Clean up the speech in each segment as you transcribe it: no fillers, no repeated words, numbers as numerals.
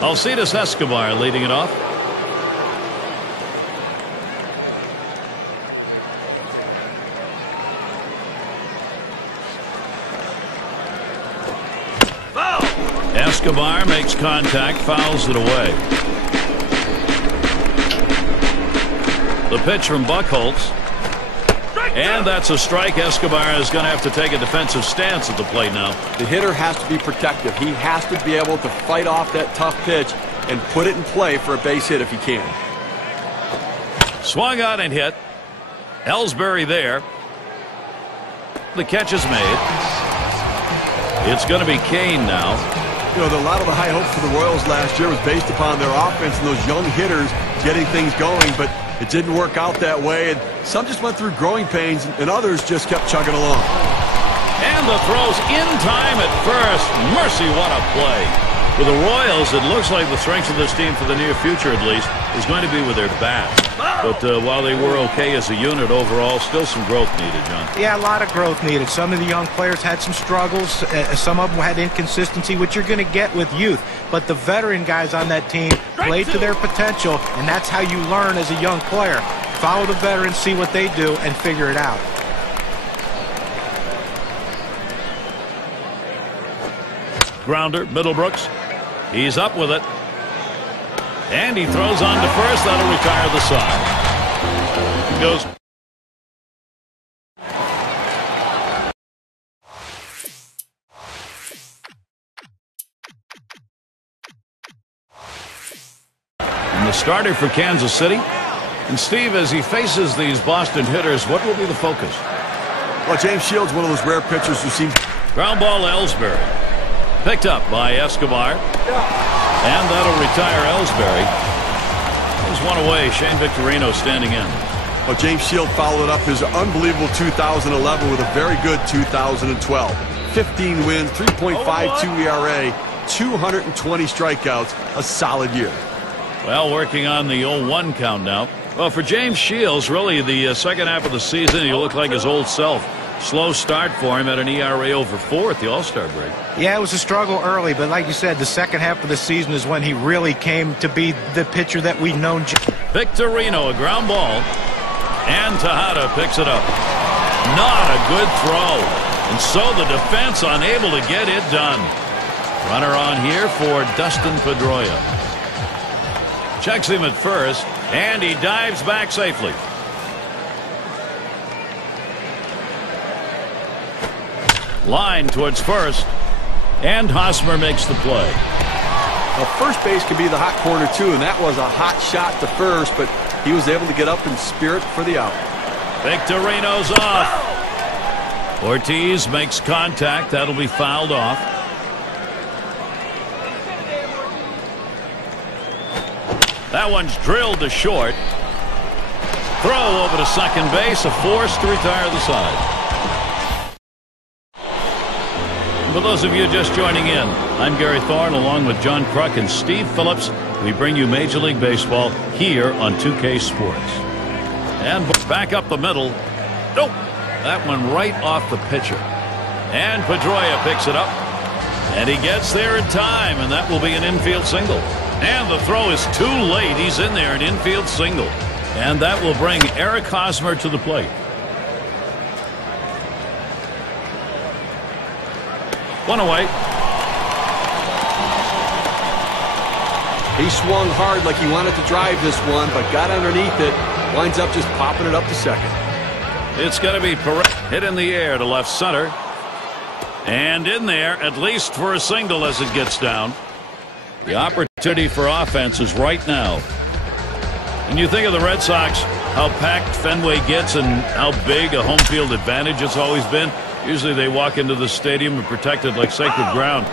Alcides Escobar leading it off. Escobar makes contact, fouls it away. The pitch from Buchholz. And that's a strike. Escobar is going to have to take a defensive stance at the plate now. The hitter has to be protective. He has to be able to fight off that tough pitch and put it in play for a base hit if he can. Swung out and hit. Ellsbury there. The catch is made. It's going to be Kane now. You know, a lot of the high hopes for the Royals last year was based upon their offense and those young hitters getting things going, but it didn't work out that way, and some just went through growing pains, and others just kept chugging along. And the throw's in time at first. Mercy, what a play. For the Royals, it looks like the strength of this team for the near future, at least, is going to be with their bats. But while they were okay as a unit overall, still some growth needed, John. Yeah, a lot of growth needed. Some of the young players had some struggles. Some of them had inconsistency, which you're going to get with youth. But the veteran guys on that team played to their potential, and that's how you learn as a young player. Follow the veterans, see what they do, and figure it out. Grounder, Middlebrooks. He's up with it. And he throws on to first. That'll retire the side. Goes. And the starter for Kansas City. And Steve, as he faces these Boston hitters, what will be the focus? Well, James Shields, one of those rare pitchers who seems... Ground ball, Ellsbury. Picked up by Escobar. And that'll retire Ellsbury. There's one away. Shane Victorino standing in. Well, James Shields followed up his unbelievable 2011 with a very good 2012. 15 wins, 3.52 ERA, 220 strikeouts. A solid year. Well, working on the 0-1 count now. Well, for James Shields, really the second half of the season, he looked like his old self. Slow start for him at an ERA over 4 at the All-Star break. Yeah, it was a struggle early, but like you said, the second half of the season is when he really came to be the pitcher that we've known. Victorino, a ground ball, and Tejada picks it up. Not a good throw, and so the defense unable to get it done. Runner on here for Dustin Pedroia. Checks him at first, and he dives back safely. Line towards first, and Hosmer makes the play. Well, first base can be the hot corner too, and that was a hot shot to first, but he was able to get up in spirit for the out. Victorino's off. Ortiz makes contact. That'll be fouled off. That one's drilled to short. Throw over to second base, a force to retire the side. For those of you just joining in, I'm Gary Thorne along with John Kruk and Steve Phillips. We bring you Major League Baseball here on 2K Sports. And back up the middle. Nope. That one right off the pitcher. And Pedroia picks it up. And he gets there in time, and that will be an infield single. And the throw is too late. He's in there, an infield single. And that will bring Eric Hosmer to the plate. One away. He swung hard like he wanted to drive this one, but got underneath it. Winds up just popping it up to second. It's going to be hit in the air to left center. And in there, at least for a single as it gets down. The opportunity for offense is right now. And you think of the Red Sox, how packed Fenway gets and how big a home field advantage it's always been. Usually they walk into the stadium and protect it like sacred ground.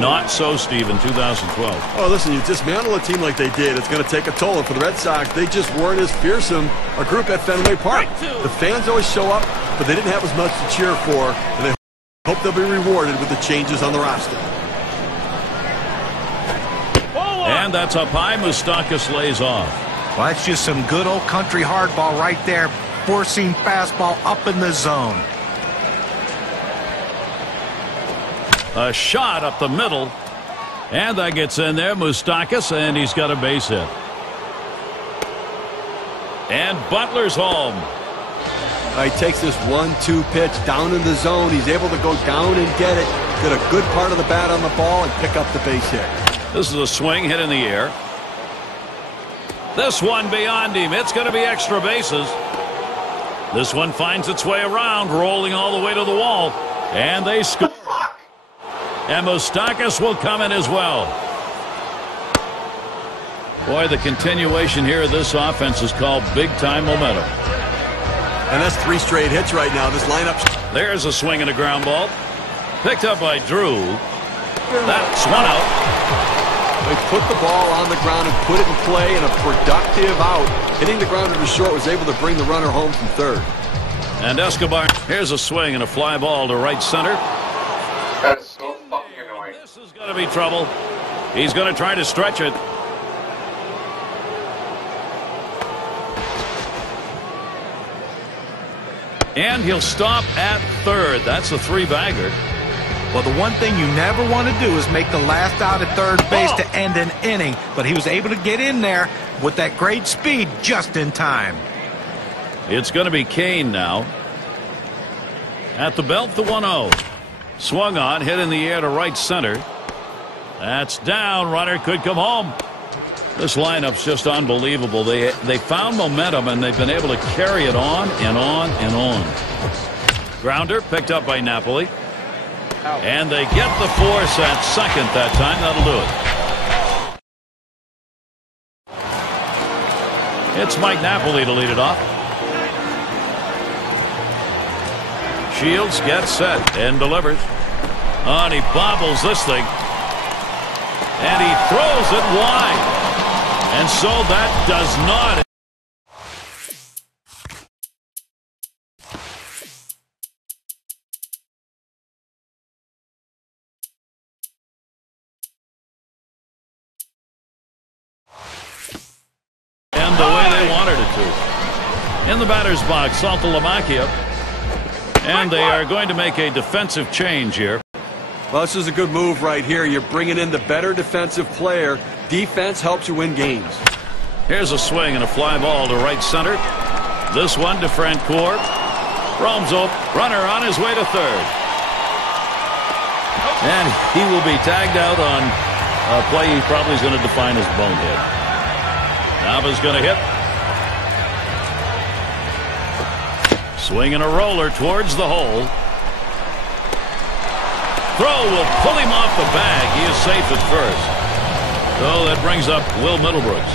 Not so, Steve, in 2012. Oh, listen, you dismantle a team like they did, it's going to take a toll. And for the Red Sox, they just weren't as fearsome a group at Fenway Park. The fans always show up, but they didn't have as much to cheer for, and they hope they'll be rewarded with the changes on the roster. And that's up high. Moustakas lays off. Well, that's just some good old country hardball right there, forcing fastball up in the zone. A shot up the middle, And that gets in there, Moustakas, and he's got a base hit. And Butler's home. He takes this 1-2 pitch down in the zone. He's able to go down and get it. Get a good part of the bat on the ball and pick up the base hit. This is a swing hit in the air. This one beyond him. It's going to be extra bases. This one finds its way around, rolling all the way to the wall. And they score. And Moustakas will come in as well. Boy, the continuation here of this offense is called big-time momentum. And that's 3 straight hits right now. This lineup. There's a swing and a ground ball. Picked up by Drew. That's one out. They put the ball on the ground and put it in play, and a productive out. Hitting the grounder to short was able to bring the runner home from third. And Escobar, here's a swing and a fly ball to right center. That's so fucking annoying. This is going to be trouble. He's going to try to stretch it. And he'll stop at third. That's a 3-bagger. Well, the one thing you never want to do is make the last out at third base to end an inning. But he was able to get in there with that great speed just in time. It's going to be Kane now. At the belt, the 1-0. Swung on, hit in the air to right center. That's down. Runner could come home. This lineup's just unbelievable. They found momentum, and they've been able to carry it on and on and on. Grounder picked up by Napoli. And they get the force at second that time. That'll do it. It's Mike Napoli to lead it off. Shields gets set and delivers. And he bobbles this thing. And he throws it wide. And so that does not. And the way they wanted it to. In the batter's box, Saltalamacchia. And they are going to make a defensive change here. Well, this is a good move right here. You're bringing in the better defensive player. Defense helps you win games. Here's a swing and a fly ball to right center. This one to Francoeur. Roams up. Runner on his way to third. And he will be tagged out on a play he probably is going to define as bonehead. Nava's going to hit. Swing and a roller towards the hole. Throw will pull him off the bag. He is safe at first. So that brings up Will Middlebrooks.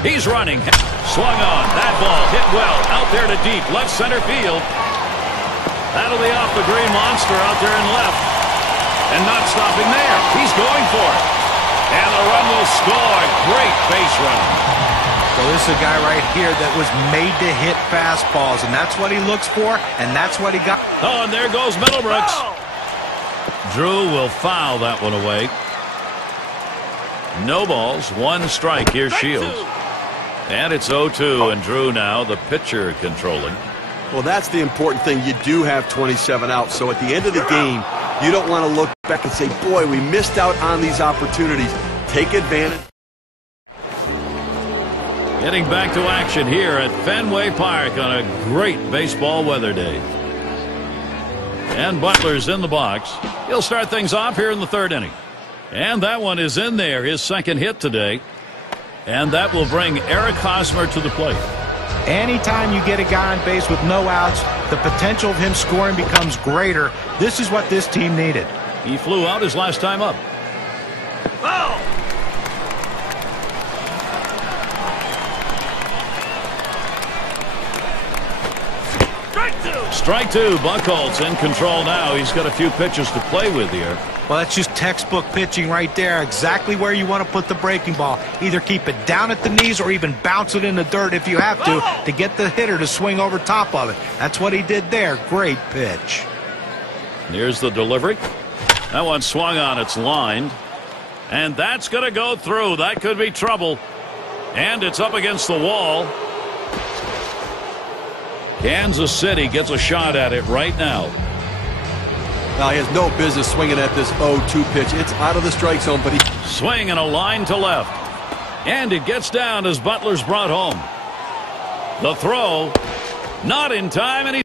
He's running. Swung on. That ball hit well. Out there to deep. Left center field. That'll be off the green monster out there in left. And not stopping there. He's going for it. And the run will score. Great base running. So this is a guy right here that was made to hit fastballs. And that's what he looks for. And that's what he got. Oh, and there goes Middlebrooks. Drew will foul that one away. No balls, 1 strike. Here's Shields. And it's 0-2, and Drew now, the pitcher, controlling. Well, that's the important thing. You do have 27 outs. So at the end of the game, you don't want to look back and say, boy, we missed out on these opportunities. Take advantage. Getting back to action here at Fenway Park on a great baseball weather day. And Butler's in the box. He'll start things off here in the 3rd inning. And that one is in there, his 2nd hit today. And that will bring Eric Hosmer to the plate. Anytime you get a guy on base with no outs, the potential of him scoring becomes greater. This is what this team needed. He flew out his last time up. Oh! Strike 2. Buchholz in control now. He's got a few pitches to play with here. Well, that's just textbook pitching right there. Exactly where you want to put the breaking ball. Either keep it down at the knees or even bounce it in the dirt if you have to get the hitter to swing over top of it. That's what he did there. Great pitch. Here's the delivery. That one swung on. It's lined. And that's going to go through. That could be trouble. And it's up against the wall. Kansas City gets a shot at it right now. Now, he has no business swinging at this 0-2 pitch. It's out of the strike zone, but he... Swing and a line to left. And it gets down as Butler's brought home. The throw, not in time, and he